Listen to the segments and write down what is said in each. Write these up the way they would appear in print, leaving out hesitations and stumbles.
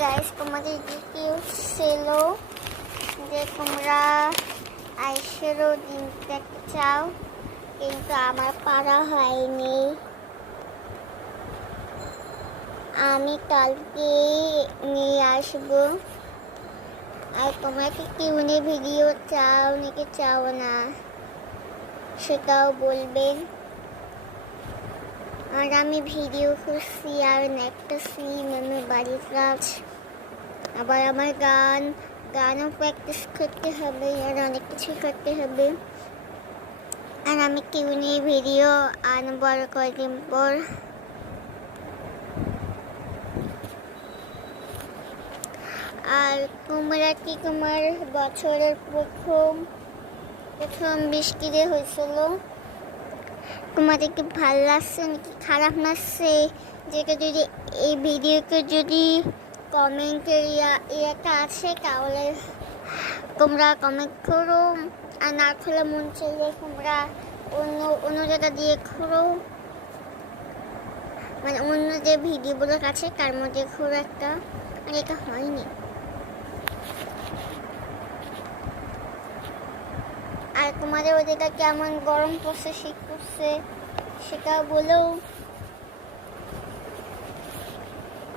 Guys, তোমাদের কেউ ছিল যে তোমরা আইসেরও দিন দেখতে চাও, কিন্তু আমার পারা হয়নি। আমি কালকে নিয়ে আসবো। আর তোমরা কি কিউনে ভিডিও চাও নাকি চাও না সেটাও বলবেন। আর আমি ভিডিও খুঁজছি আর দেখতেছি আমার বাড়ির কাজ, আবার আমার গানও প্র্যাকটিস করতে হবে আর অনেক কিছু করতে হবে। আর আমি কিউনে ভিডিও আনবো আর কয়েকদিন পর। আর তোমরা কি তোমার বছরের প্রথম বৃষ্টিতে হয়েছিল, তোমাদের কি ভালো লাগছে নাকি খারাপ লাগছে? যেটা যদি এই ভিডিওকে যদি কমেন্টের ইয়েটা আছে তাহলে তোমরা কমেন্ট করো, আর না করলে মন চাইলে তোমরা অন্য জায়গা দিয়ে করো, মানে অন্য যে ভিডিওগুলোর কাছে তার মধ্যে ঘুরো একটা। আর এটা হয়নি। আর তোমাদের ওদিকে কেমন গরম পড়ছে, শীত পড়ছে সেটা বলো।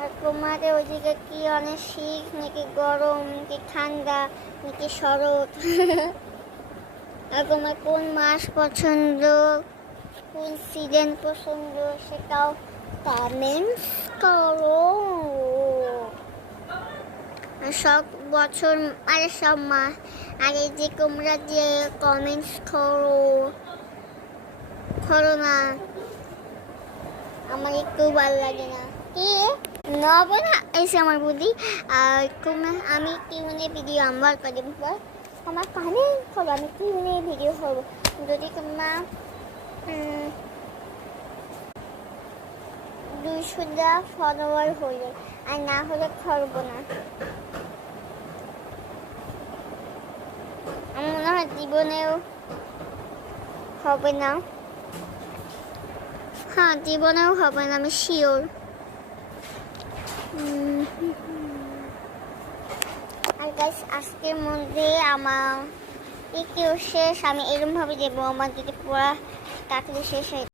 আর তোমাদের ওদিকে কি অনেক শীত নাকি গরম নাকি ঠান্ডা নাকি শরৎ? আর তোমার কোন মাস পছন্দ, কোন সিজন পছন্দ সেটাও কমেন্টস করো। সব বছর আরে সব মাস আরে যে তোমরা যে কমেন্টস করো না, আমার একটু ভালো লাগে না। কি নবো না এসে আমার বুদ্ধি। আর আমি কিউনে ভিডিও আমার কদিন পর আমার কানে করবো, আমি কিউনে ভিডিও করবো যদি তোমরা 200 ফলোয়ার হলে, আর না হলে করবো না। আমার মনে হয় জীবনেও হবে না। হ্যাঁ, জীবনেও হবে না, আমি শিওর। আর গাইস, আজকের মধ্যে আমার কেউ শেষ, আমি এরকম ভাবে যাবো আমার যদি পড়া তাড়াতাড়ি শেষ হয়।